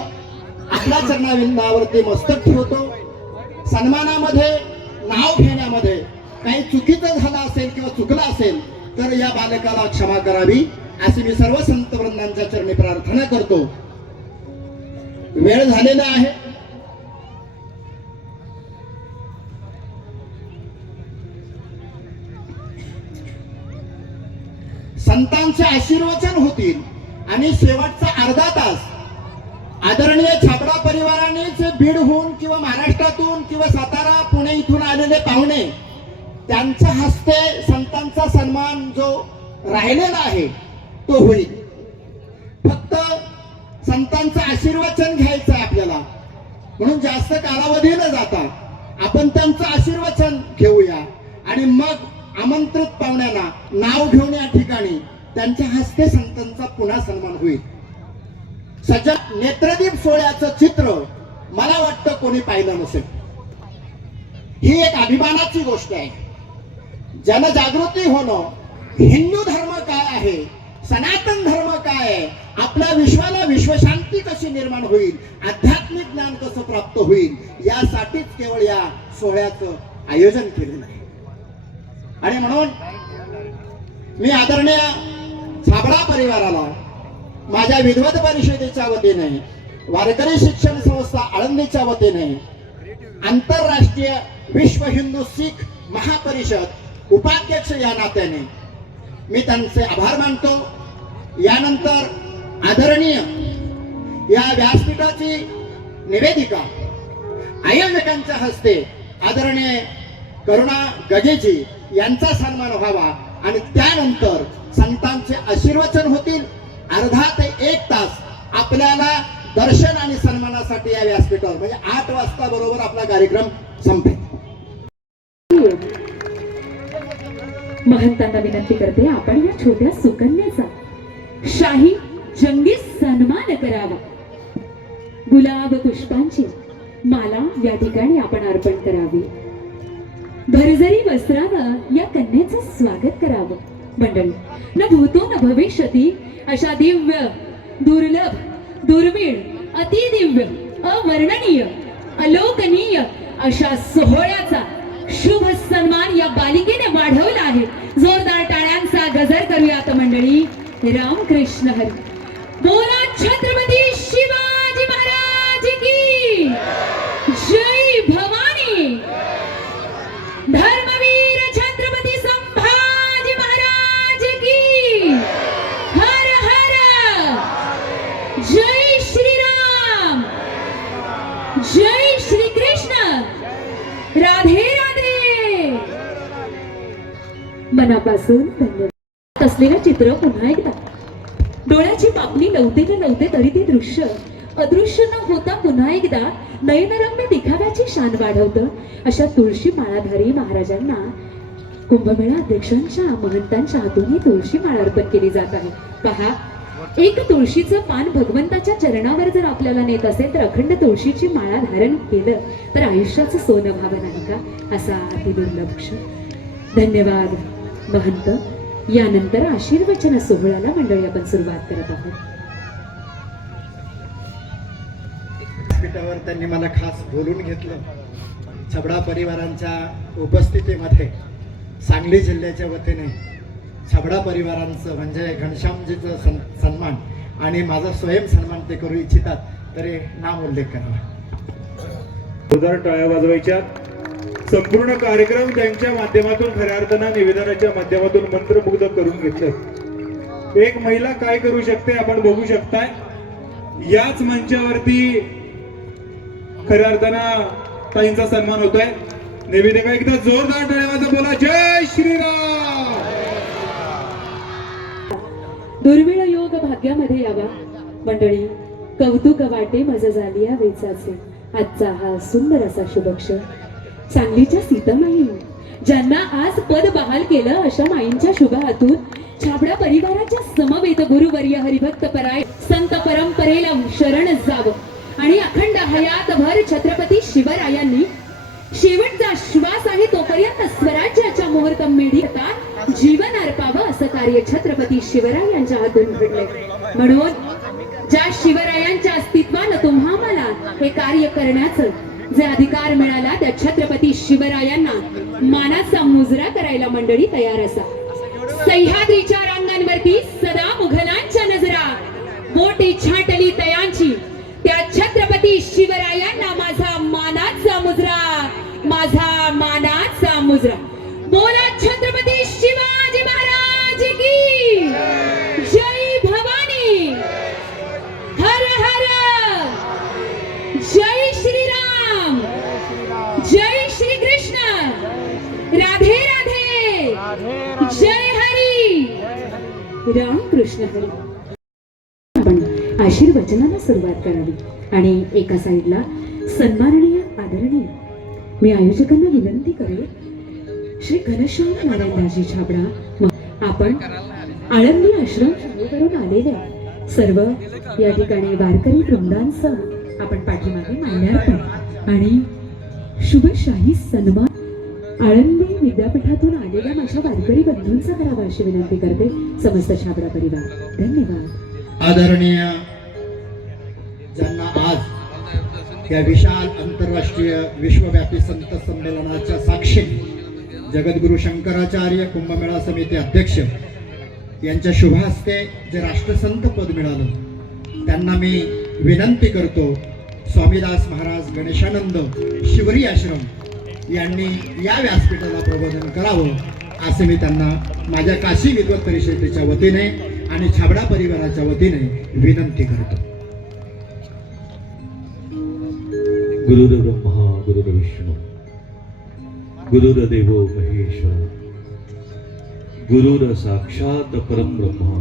आपल्या चरणाविंदावरती मस्तक ठेवतो. सन्मानामध्ये नाव घेण्यामध्ये काही चुकीचं झालं असेल किंवा चुकलं असेल तर या बालकाला क्षमा करावी अशी मी सर्व संत वृंदांच्या चरणी प्रार्थना करतो. वेळ झालेला आहे. संतांचे आशीर्वचन होतील आणि शेवटचा अर्धा तास आदरणीय छाबडा परिवाराने जे बीडहून किंवा महाराष्ट्रातून किंवा सातारा पुणे इथून आलेले पाहुणे त्यांच्या हस्ते संतांचा सन्मान जो राहिलेला आहे तो होईल. फक्त संतांचं आशीर्वचन घ्यायचं आहे आपल्याला. म्हणून जास्त कालावधी न जाता आपण त्यांचं आशीर्वचन घेऊया आणि मग आमंत्रित पाहुण्यांना नाव घेऊन या ठिकाणी त्यांच्या हस्ते संतांचा पुन्हा सन्मान होईल. सज्जन नेत्रदीप सोहळ्याचं चित्र मला वाटतं कोणी पाहिलं नसेल. ही एक अभिमानाची गोष्ट आहे. जनजागृती होणं, हिंदू धर्म काय आहे, सनातन धर्म काय आहे, आपल्या विश्वाला विश्वशांती कशी निर्माण होईल, आध्यात्मिक ज्ञान कसं प्राप्त होईल यासाठीच केवळ या सोहळ्याचं आयोजन केलेलं आहे. आणि म्हणून मी आदरणीय छाबडा परिवाराला माझ्या विद्वत परिषदेच्या वतीने, वारकरी शिक्षण संस्था आळंदीच्या वतीने, आंतरराष्ट्रीय विश्व हिंदू शीख महापरिषद उपाध्यक्ष या नात्याने मी त्यांचे आभार मानतो. यानंतर आदरणीय या व्यासपीठाची निवेदिका आयोजकांच्या हस्ते आदरणीय करुणा गजेजी यांचा सन्मान व्हावा आणि त्यानंतर संतांचे आशीर्वचन होतील. अर्धा ते 1 तास आपल्याला दर्शन आणि सन्मानासाठी या व्यासपीठावर म्हणजे 8 वाजता बरोबर आपला कार्यक्रम संपेल. महंतांना विनंती करते, आपण या छोट्या सुकन्याचा शाही जंगी सन्मान करावा. गुलाब पुष्पांची माला या ठिकाणी आपण अर्पण करावी. भरजरी वस्त्रानं या कन्येचं स्वागत करावं. मंडळी, न भूतो न भविष्यती अशा दिव्य, दुर्लभ, दुर्मिळ, अतिदिव्य, अवर्णनीय, अलोकनीय अशा सोहळ्याचा शुभ सन्मान या बालिकेने वाढवला आहे. जोरदार टाळ्यांचा गजर करूयात मंडळी. रामकृष्ण हरी. बोला छत्रपती शिवाजी महाराज की जय. भवानी. धर्मवीर छत्रपती संभाजी महाराज की. हर हर. जय श्रीराम. जय श्री कृष्ण. राधे राधे. मनापासून धन्यवाद. असलेलं चित्र पुन्हा एकदा. डोळ्याची पापणी लवते न लवते तरी ते दृश्य अदृश्य न होता पुन्हा एकदा नयनरम्य दिखाव्याची शान वाढवतं. अशा तुळशी माळाधारी महाराजांना कुंभमेळा अध्यक्षांच्या महंतांच्या हातून ही तुळशी माळ अर्पण केली जात आहे. पहा, एक तुळशीचं पान भगवंताच्या चरणावर जर आपल्याला नेत असेल तर अखंड तुळशीची माळा धारण केलं तर आयुष्याचं सोनं व्हावं नाही का? असा अतिदुर्लभ क्षण. धन्यवाद महंत. यानंतर आशीर्वचन सोहळ्याला मंडळी आपण सुरुवात करत आहोत. व्यासपीठावर त्यांनी मला खास बोलून घेतलं. छबडा परिवारांच्या उपस्थितीमध्ये सांगली जिल्ह्याच्या वतीने छबडा परिवारांचं म्हणजे घनश्यामजीचं सन्मान आणि माझा स्वयं सन्मान ते करू इच्छितात तरी नाम उल्लेख करावा. जोरदार टाळ्या वाजवायच्या. संपूर्ण कार्यक्रम त्यांच्या माध्यमातून खऱ्या अर्थानं निवेदनाच्या माध्यमातून मंत्रमुग्ध करून घेतलं. एक महिला काय करू शकते आपण बघू शकताय. याच मंचावरती खऱ्या अर्थानं ताईंचा सन्मान होतोय. निवेदिका एकदा जोरदार टाळ्या वाजवा. बोला जय श्रीराम. दुर्मिळ योग भाग्यामध्ये यावा. मंडळी, कौतुक वाटे मज झाली या वेचाचे. आजचा हा सुंदर असा शुभक्षण सांगलीच्या सीतामाई ज्यांना आज पद बहाल केलं अशा माईंच्या शुभ हातून छाबडा परिवाराच्या समवेत गुरुवर्य हरिभक्त पराय संत परंपरेला शरण जावं आणि अखंड हयातभर छत्रपती शिवरायांनी शेवटचा श्वास आहे तोपर्यंत स्वराज्याच्या मुहूर्त मेढीता जीवन अर्पावं असं कार्य छत्रपती शिवराय यांच्या हातून घडले. म्हणून ज्या शिवरायांच्या अस्तित्वानं तुम्हा मला हे कार्य करण्याचं जे अधिकार मिळाला त्या छत्रपती शिवरायांना मानाचा मुजरा करायला मंडळी तयार असा. सह्याद्रीच्या रांगांवरती सदा मुघलांच्या नजरा मोठी छाटली तयांची त्या छत्रपती शिवरायांना माझा मानाचा मुजरा. माझा मानाचा मुजरा. बोला छत्रपती शिवाजी महाराज की जय. भवानी. हर हर. जय श्रीराम. जय श्री कृष्ण. राधे राधे. जय हरी. रामकृष्ण हरी. आपण आशीर्वचनाला सुरुवात करावी आणि एका साईडला सन्माननीय आदरणीय मी आयोजकांना विनंती करेन श्री घनश्याम नारायणदासजी छाबडा आपण आळंदी आश्रम शाळेवरून आलेल्या सर्व या ठिकाणी वारकरी वृंदांसह आपण पाठीमागे माल्यार्पण आणि शुभशाही सन्मान आळंदी विद्यापीठातून आलेल्या माझ्या वारकरी बंधूंचा करावा अशी विनंती करते समस्त छाबडा परिवार. धन्यवाद. आदरणीय ज्यांना आज या विशाल आंतरराष्ट्रीय विश्वव्यापी संत संमेलनाच्या साक्षी जगद्गुरु शंकराचार्य कुंभमेळा समिती अध्यक्ष यांच्या शुभ हस्ते जे राष्ट्रसंत पद मिळालं त्यांना मी विनंती करतो स्वामीदास महाराज गणेशानंद शिवरी आश्रम यांनी या व्यासपीठाला प्रबोधन करावं असे मी त्यांना माझ्या काशी विद्वत परिषदेच्या वतीने आणि छाबडा परिवाराच्या वतीने विनंती करतो. गुरुदेव ब्रह्मा गुरुदेव विष्णू गुरुदेवो महेश्वर गुरुर साक्षात परम ब्रह्मा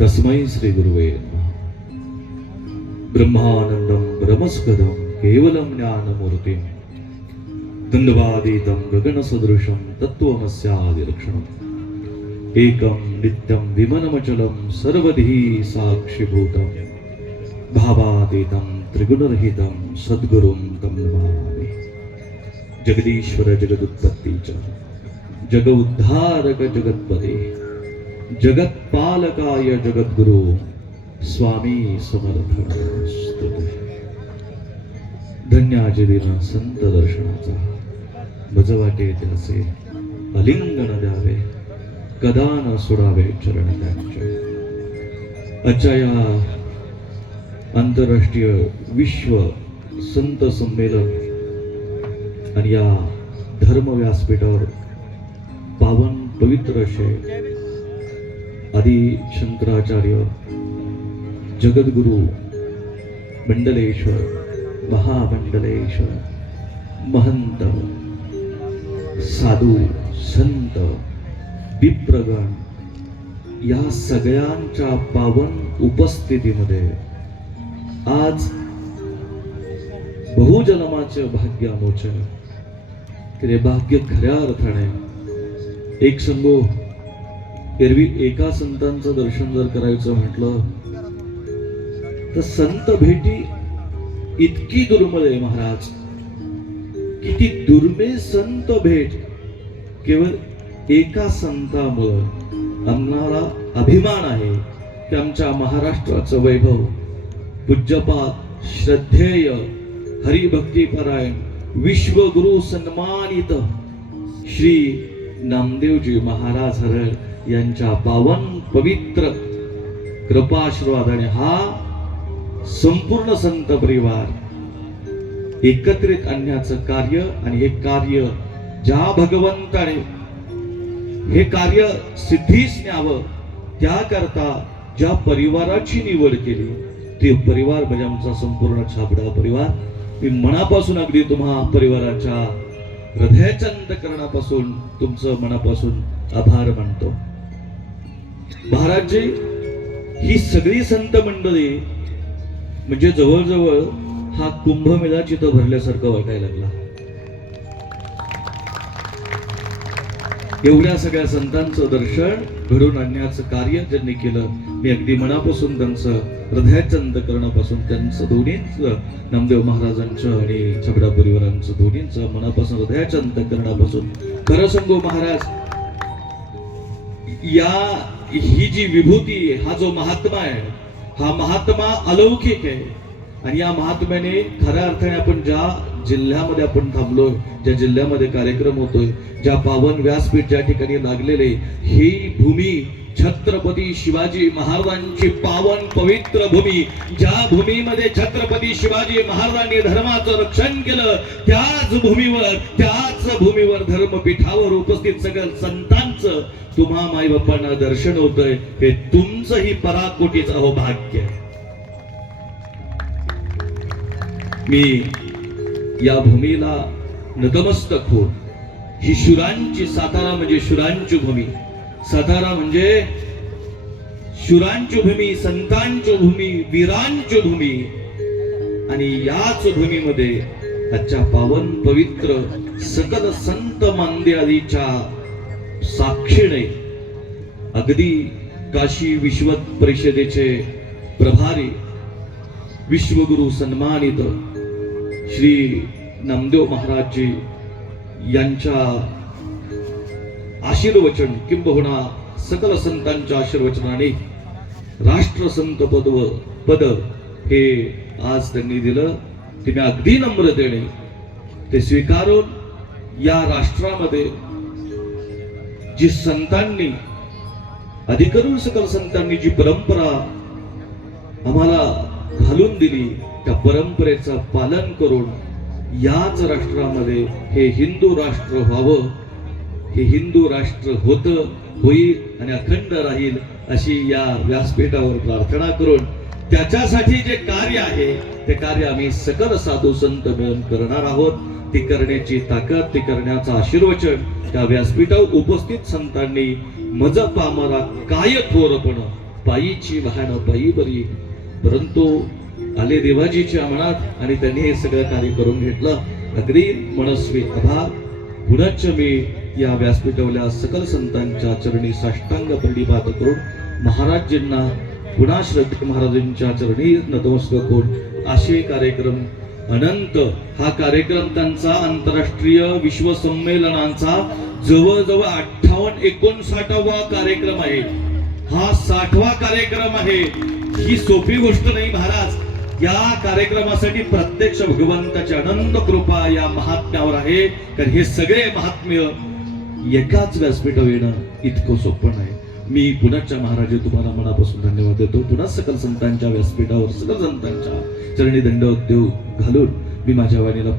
तस्मै श्री गुरुवे नमः. ब्रह्मानंदं ब्रह्मस्पदं केवलं ज्ञानमूर्तिं द्वन्द्वातीतं गगनसदृशं तत्त्वमस्यादिलक्षणम् एकं नित्यं विमनमचलं सर्वधी साक्षिभूतं भावातीतं त्रिगुणरहितं सद्गुरुं तं नमामि। जगदीश्वर जगदुत्पत्तीच जग उद्धारक जगत्पते जगत्पालकाय जगद्गुरु स्वामी समर्थ स्तुते। धन्याचे दिन संत दर्शनाचा भजवाटे त्याचे अलिंगन द्यावे कदा न सोडावे चरण त्यांचे। आजच्या या आंतरराष्ट्रीय विश्व संत संमेलन आणि या धर्म व्यासपीठावर पावन पवित्र असे आदि शंकराचार्य जगद्गुरु मंडलेश्वर महामंडलेश्वर महंत साधू संत विप्रगण या सगळ्यांच्या पावन उपस्थितीमध्ये आज बहुजन्माचे भाग्य आमोचे ते भाग्य खऱ्या अर्थाने एक संगो एरवी एका संतांचं दर्शन जर करायचं म्हटलं तर संत भेटी इतकी दुर्मिळ आहे महाराज किती दुर्मिळ संत भेट केवळ एका संतामुळे आम्हाला अभिमान आहे की आमच्या महाराष्ट्राचं वैभव पूज्यपाद श्रद्धेय हरिभक्तीपरायण विश्वगुरु सन्मानित श्री नामदेवजी महाराज हरळ यांच्या पावन पवित्र कृपाआशीर्वादाने हा संपूर्ण संत परिवार एकत्रित आणण्याचं कार्य आणि हे कार्य ज्या भगवंताने हे कार्य सिद्धीस न्यावं त्याकरता ज्या परिवाराची निवड केली ते परिवार म्हणजे आमचा संपूर्ण छाबडा परिवार। मी मनापासून अगदी तुम्हा परिवाराच्या हृदयाच्या अंतःकरणापासून तुमचं मनापासून आभार मानतो। महाराजजी ही सगळी संत मंडळी म्हणजे जवळजवळ हा कुंभमेळा चित्र भरल्यासारखं वाटायला लागला। एवढ्या सगळ्या संतांचं दर्शन घडून आणण्याचं कार्य ज्यांनी केलं मी अगदी मनापासून त्यांचं हृदयाच्या अंतःकरणापासून त्यांचं दोन्हींचं नामदेव महाराजांचं आणि छबडा परिवारांचं दोन्हींचं मनापासून हृदयाच्या अंतःकरणापासून खरं सांगू महाराज या ही जी विभूती हा जो महात्मा आहे हा महात्मा अलौकिक आहे आणि या महात्म्याने खऱ्या अर्थाने आपण ज्या जिल्ह्यामध्ये आपण थांबलोय ज्या जिल्ह्यामध्ये कार्यक्रम होतोय ज्या पावन व्यासपीठ ज्या ठिकाणी लागलेले ही भूमी छत्रपती शिवाजी महाराजांची पावन पवित्र भूमी ज्या भूमीमध्ये छत्रपती शिवाजी महाराजांनी धर्माचं रक्षण केलं त्याच भूमीवर धर्मपीठावर उपस्थित सगळ्या संतांचं तुम्हा माई बाप्पांना दर्शन होतंय हे तुमचंही पराकोटीचं हो भाग्य। मी या भूमीला नतमस्तक होऊन ही शूरांची सातारा म्हणजे शूरांची भूमी सातारा म्हणजे शूरांची भूमी संतांची भूमी वीरांची भूमी आणि याच भूमीमध्ये आजच्या पावन पवित्र सकल संत मांद्यादीच्या साक्षीने अगदी काशी विश्व परिषदेचे प्रभारी विश्वगुरु सन्मानित श्री नामदेव महाराजजी यांच्या आशीर्वचन किंबहुना सकल संतांच्या आशीर्वचनाने राष्ट्रसंत पद हे आज त्यांनी दिलं ते मी अगदी नम्रतेने ते स्वीकारून या राष्ट्रामध्ये जी संतांनी अधिकरून सकल संतांनी जी परंपरा आम्हाला घालून दिली त्या परंपरेचं पालन करून याच राष्ट्रामध्ये हे हिंदू राष्ट्र व्हावं हे हिंदू राष्ट्र होतं होईल आणि अखंड राहील अशी या व्यासपीठावर प्रार्थना करून त्याच्यासाठी जे कार्य आहे ते कार्य आम्ही सकल साधू संत मिळून करणार आहोत ती करण्याची ताकद ती करण्याचं आशीर्वचन त्या व्यासपीठावर उपस्थित संतांनी मज पामरा काय थोरपण पायीची वाहन पायी बरी परंतु आले देवाजीच्या मनात आणि त्यांनी हे सगळं कार्य करून घेतलं अगदी मनस्वी आभार. पुनश्च मी या व्यासपीठावल्या सकल संतांच्या चरणी साष्टांग प्रणिपात करून महाराजांना पुन्हा श्रद्धे महाराजांच्या चरणी नतमस्तक होऊन असे कार्यक्रम अनंत, हा कार्यक्रम त्यांचा आंतरराष्ट्रीय विश्व संमेलनांचा जवळजवळ 58-59वा कार्यक्रम आहे. हा 60वा कार्यक्रम आहे. ही सोपी गोष्ट नाही महाराज. या कार्यक्रमासाठी प्रत्यक्ष भगवंताची अनंत कृपा या महात्म्यावर आहे. कारण हे सगळे महात्म्य एकाच व्यासपीठावर येणं इतकं सोपं नाही. मी पुण्याच्या महाराज तुम्हाला मनापासून धन्यवाद देतो. पुन्हा सकल संतांच्या व्यासपीठावर सकल संतांच्या चरणी दंडवत देव घालून मी माझ्या वाणीला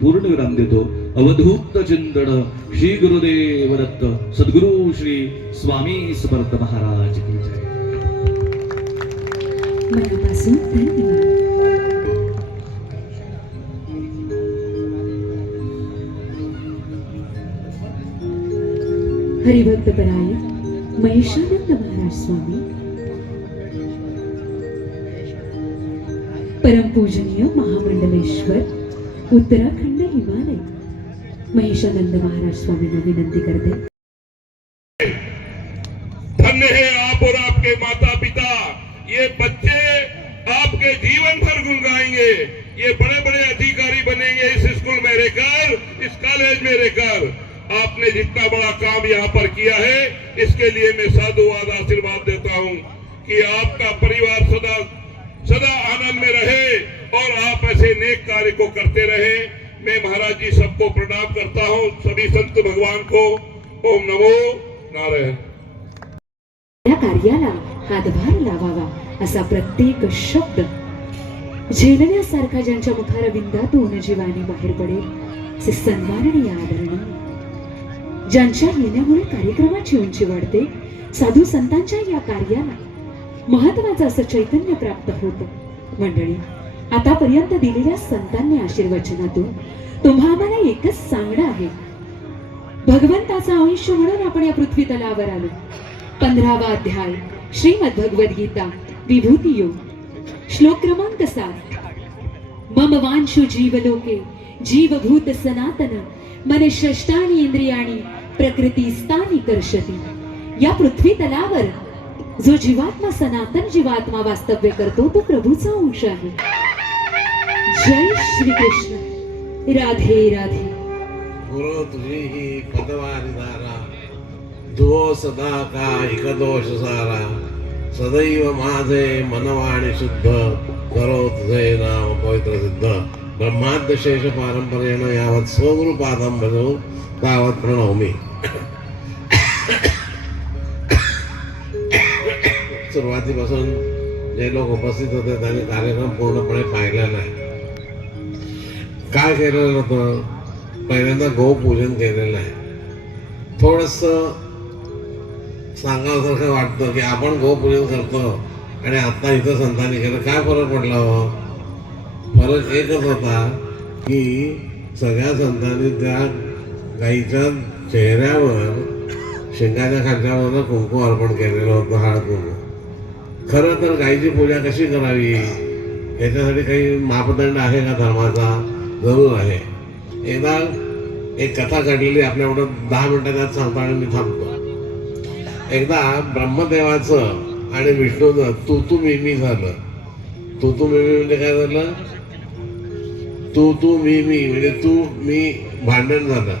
पूर्ण विराम देतो. अवधूत चिंतन श्री गुरुदेव दत्त सद्गुरु श्री स्वामी समर्थ महाराज की जय. मनापासून धन्यवाद. हरिभक्त पराय महेशानंद महाराज स्वामी, परमपूजनीय महामंडलेश्वर उत्तराखंड हिमालय महेशानंद महाराज स्वामींना विनंती करते. धन्य है आप और आपके माता पिता. ये बच्चे आपके जीवन भर गुण गाएंगे. ये बड़े बड़े अधिकारी बनेंगे इस स्कूल में रहकर, इस कॉलेज में रहकर. आपने जितना बड़ा काम यहाँ पर किया है इसके लिए मैं साधुवाद आशीर्वाद देता हूँ कि आपका परिवार सदा सदा आनंद में रहे और आप ऐसे नेक कार्य को करते रहे. मैं महाराज जी सबको प्रणाम करता हूँ, सभी संत भगवान को. ओम नमो नारायण. या कार्याला हातभार लावावा असा प्रत्येक शब्द झेलण्यासारखा ज्यांच्या मुखारविंदातून जीवानी बाहेर पडेल ते सन्माननीय आदरणीय, ज्यांच्या येण्यामुळे कार्यक्रमाची उंची वाढते. साधू संतांच्या या कार्याला महत्वाचं असं चैतन्य प्राप्त होतं. मंडळी, आतापर्यंत दिलेल्या संतांनी आशीर्वचनातून तुम्हा आम्हाला एकच सांगणं आहे. भगवंताचा अंश म्हणून आपण या पृथ्वी तलावर आलो. 15वा अध्याय श्रीमद भगवद्गीता विभूती योग, श्लोक क्रमांक 7. मम वांशु जीवलोके जीवभूत सनातन मन षष्टानि इंद्रियाणि प्रकृतीस्थानी कर्षति. या पृथ्वी तलावर जो जीवात्मा सनातन जीवात्मा वास्तव्य करतो तो प्रभूचा अंश आहे. जय श्री कृष्ण. राधे राधे. गुरु तुझी ही पदवारी धारा, धुवो सदा का दोष सारा. सदैव माझे मनवाणी शुद्ध, करो तुझे नाम पवित्र सिद्ध. ब्रह्माद्य शेष पारंपरेण यावत स्वगुरु पादम भजो तावत प्रणवमी. सुरुवातीपासून जे लोक उपस्थित होते त्यांनी कार्यक्रम पूर्णपणे पाहिला नाही. काय केलेलं होतं? पहिल्यांदा गोपूजन केलेलं आहे. थोडस सांगावसारखं वाटतं की आपण गोपूजन करतो आणि आता इथं संतांनी केलं, काय फरक पडला हो? फरक एकच होता की सगळ्या संतांनी त्या गाईच्या चेहऱ्यावर शिंगाच्या खालच्यावर कुंकू अर्पण केलेलं होतं, हळद कुंकू. खरं तर गाईची पूजा कशी करावी याच्यासाठी काही मापदंड आहे का धर्माचा? जरूर आहे. एकदा एक कथा घडलेली आपल्याकडं 10 मिनिटात सांगतो आणि मी थांबतो. एकदा ब्रह्मदेवाचं आणि विष्णूचं तू मी झालं. तू मी म्हणजे काय झालं? तू मी म्हणजे तू मी भांडण झालं.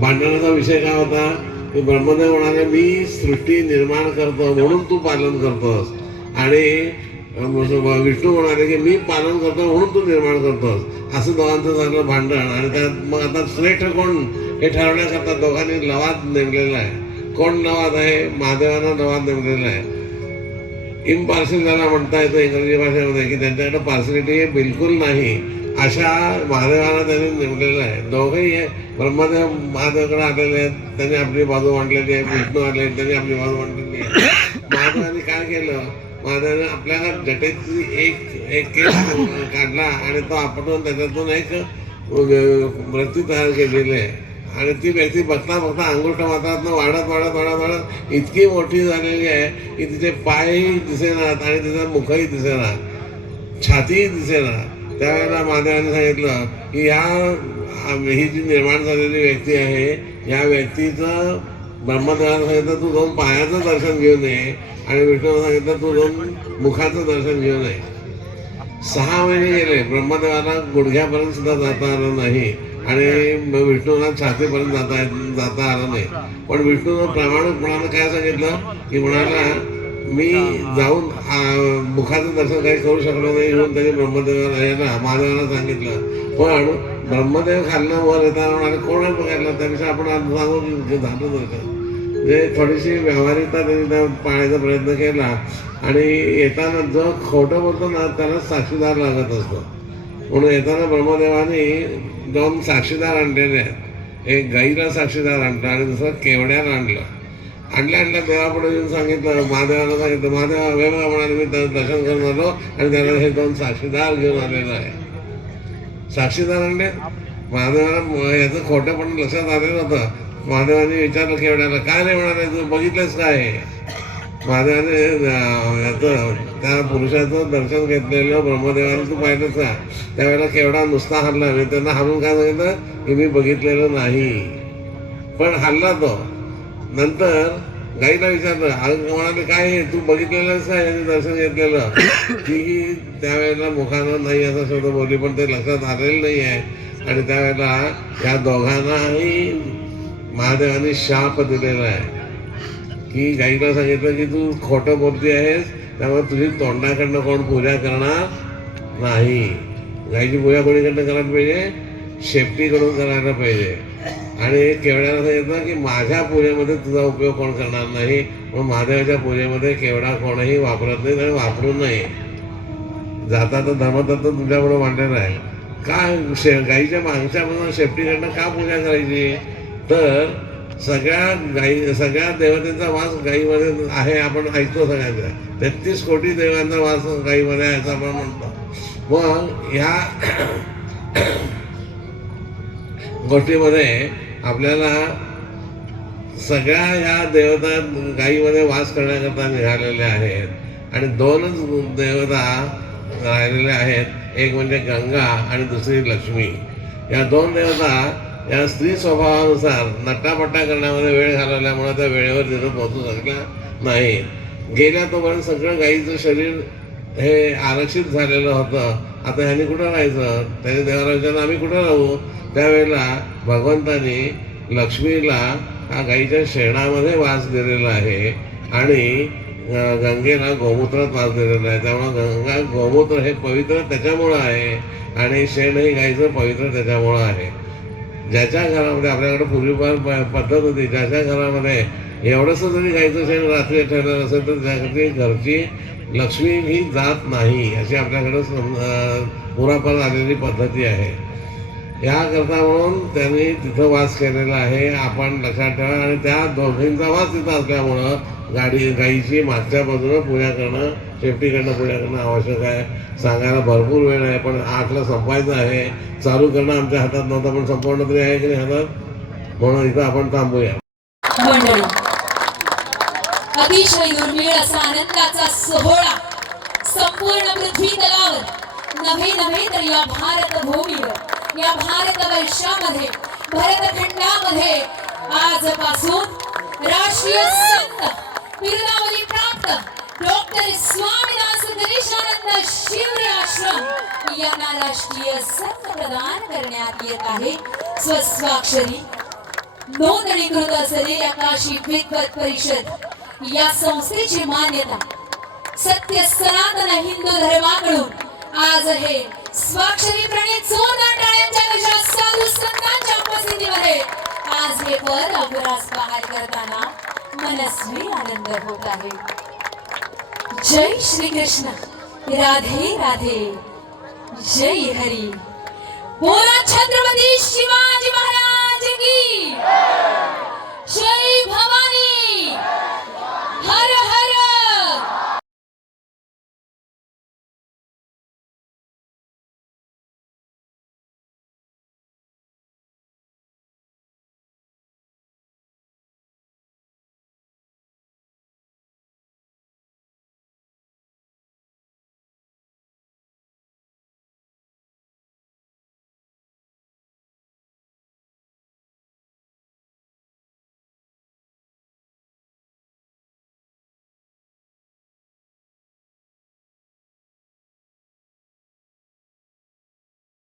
भांडणाचा विषय काय होता की ब्रह्मदेव म्हणाले मी सृष्टी निर्माण करतो म्हणून तू पालन करतोस, आणि विष्णू म्हणाले की मी पालन करतो म्हणून तू निर्माण करतोस. असं दोघांचं झालं भांडण. आणि त्यात मग आता श्रेष्ठ कोण हे ठरवण्याकरता दोघांनी लवाद नेमलेला आहे. कोण लवाद आहे? महादेवानं लवाद नेमलेला आहे. इम्पार्शियल ज्याला म्हणता येतं इंग्रजी भाषेमध्ये की त्यांच्याकडे पार्शिलिटी बिलकुल नाही अशा महादेवाला त्यांनी नेमलेलं आहे. दोघंही ब्रह्मदेव महादेवाकडे आलेले आहेत, त्यांनी आपली बाजू मांडलेली आहे. विष्णू आले, त्यांनी आपली बाजू मांडलेली आहे. महादेवाने काय केलं? महादेवाने आपल्याला जटेतली एक केस काढला आणि तो आपटून त्याच्यातून एक वृत्ती तयार केलेली आहे. आणि ती व्यक्ती बघता बघता अंगुष्ठ मात्रातनं वाढत इतकी मोठी झालेली आहे की तिचे पायही दिसेनात आणि तिचा मुखही दिसेना, छातीही दिसेना. त्यावेळेला महादेवाने सांगितलं की ही जी निर्माण झालेली व्यक्ती आहे या व्यक्तीचं ब्रह्मदेवाने सांगितलं तू 2 पायाचं दर्शन घेऊन ये आणि विष्णूने सांगितलं तू 2 मुखाचं दर्शन घेऊन ये. 6 महिने गेले, ब्रह्मदेवाला गुडघ्यापर्यंत सुद्धा जाता आलं नाही आणि विष्णूला छातीपर्यंत जाता आलं नाही. पण विष्णूनं प्रामाणिकपणानं काय सांगितलं की म्हणाला मी जाऊन मुखाचं दर्शन काही करू शकलो नाही म्हणून त्यांनी ब्रह्मदेवाला महादेवाला सांगितलं. पण ब्रह्मदेव खाल्लं वर येताना म्हणाले कोण बघायला त्यापेक्षा आपण सांगू की झालं दर्शन. म्हणजे थोडीशी व्यावहारिकता त्यांनी त्या पाळण्याचा प्रयत्न केला आणि येताना जो खोटं बोलतो ना त्याला साक्षीदार लागत असतो. म्हणून येताना ब्रह्मदेवाने 2 साक्षीदार आणलेले आहेत. एक गाईला साक्षीदार आणलं आणि दुसरं केवड्याला आणल्या देवापुढे येऊन सांगितलं, महादेवाला सांगितलं, महादेवा वेगळा म्हणाले मी त्याचं दर्शन करून आलो आणि त्याला हे 2 साक्षीदार घेऊन आलेलं आहे. साक्षीदार आणले. महादेवाला याचं खोटंपण लक्षात आलेलं होतं. महादेवाने विचारलं केवड्याला काय नाही म्हणाले तू बघितलंस काय. महादेवाने याचं त्या पुरुषाचं दर्शन घेतलेलं ब्रह्मदेवाने तू पाहिलंच का. त्यावेळेला केवढा नुसता हल्ला. मी त्यांना हलून काय सांगितलं की मी बघितलेलं नाही. पण हल्ला तो. नंतर गाईला विचारलं म्हणाले काय तू बघितलेलंच काय यांनी दर्शन घेतलेलं. ती त्यावेळेला मुखानं नाही असा शब्द बोलली पण ते लक्षात आलेलं नाही आहे. आणि त्यावेळेला या दोघांनाही महादेवाने शाप दिलेला आहे की गाईला सांगितलं की तू खोटं बोलती आहेस त्यामुळे तुझी तोंडाकडनं कोण पूजा करणार नाही. गाईची पूजा कोणीकडनं करायला पाहिजे शेपटीकडून करायला पाहिजे. आणि केवड्याला सांगितलं की माझ्या पूजेमध्ये तुझा उपयोग कोण करणार नाही म्हणून महादेवाच्या पूजेमध्ये केवडा कोणही वापरत नाही आणि वापरू नये. जाता तर धर्मतत्व तुझ्यापुढे मांडलेलं आहे. का गाईच्या मागच्यापासून शेपटीकडनं का पूजा करायची. तर सगळ्या देवतेचा वास गाईमध्ये आहे. आपण ऐकतो सगळ्यांचा 33 कोटी देवांचा वास गाईमध्ये आहे असं आपण म्हणतो. मग ह्या गोष्टीमध्ये आपल्याला सगळ्या ह्या देवता गाईमध्ये वास करण्याकरता निघालेल्या आहेत. आणि 2च देवता राहिलेल्या आहेत. एक म्हणजे गंगा आणि दुसरी लक्ष्मी. या 2 देवता या स्त्री स्वभावानुसार नट्टापट्टा करण्यामध्ये वेळ घालवल्यामुळे त्या वेळेवर तिथं पोहोचू शकल्या नाही. गेल्या तोपर्यंत सगळं गाईचं शरीर हे आरक्षित झालेलं होतं. आता ह्यांनी कुठं राहायचं. त्याने देवाला विचारलं आम्ही कुठं राहू. त्यावेळेला भगवंतानी लक्ष्मीला हा गाईच्या शेणामध्ये वास दिलेला आहे आणि गंगेला गोमूत्रात वास दिलेला आहे. त्यामुळं गंगा गोमूत्र हे पवित्र त्याच्यामुळं आहे आणि शेण ही गाईचं पवित्र त्याच्यामुळं आहे. ज्याच्या घरामध्ये आपल्याकडे पूर्वीपार पद्धत होती ज्याच्या घरामध्ये एवढंसं जरी गाईचं शेण रात्री ठेवलेलं असेल तर त्यासाठी घरची लक्ष्मी ही जात नाही अशी आपल्याकडं पुरापार आलेली पद्धती आहे. याकरता म्हणून त्यांनी तिथं वास केलेला आहे. आपण लक्षात ठेवा. आणि त्या दोघींचा वास तिथं असल्यामुळं गाईची मागच्या बाजूला पूजा करणं शेपटीकडनं पूजा करणं आवश्यक आहे. सांगायला भरपूर वेळ आहे पण 8ला संपायचं आहे. चालू करणं आमच्या हातात नव्हतं पण संपवणं तरी आहे की नाही हातात. म्हणून इथं आपण थांबूया. अतिशय दुर्मिळ असा आनंदाचा सोहळा संपूर्ण पृथ्वी तलावर नव्हे तर या भारत भूमीवर या भारत वर्षामध्ये भरतखंडामध्ये आजपासून राष्ट्रीय संत बिरुदावली प्राप्त डॉक्टर स्वामीदास गणेशानंद शिवरे आश्रम यांना राष्ट्रीय संत प्रदान करण्यात येत आहे. स्वस्वाक्षरी नोंदणीकृत असलेल्या काशी विद्वत परिषद या संस्थेची मान्यता सत्य सनातन हिंदू धर्माकडून आज हे स्वाक्षरी प्रणित जोरदार टाळ्यांच्या गजरात साधू संतांच्या उपस्थितीमध्ये आज हे पद अभ्यास बहाल करताना मनस्वी आनंद होत आहे. जय श्री कृष्ण राधे राधे जय हरी बोला छत्रपती शिवाजी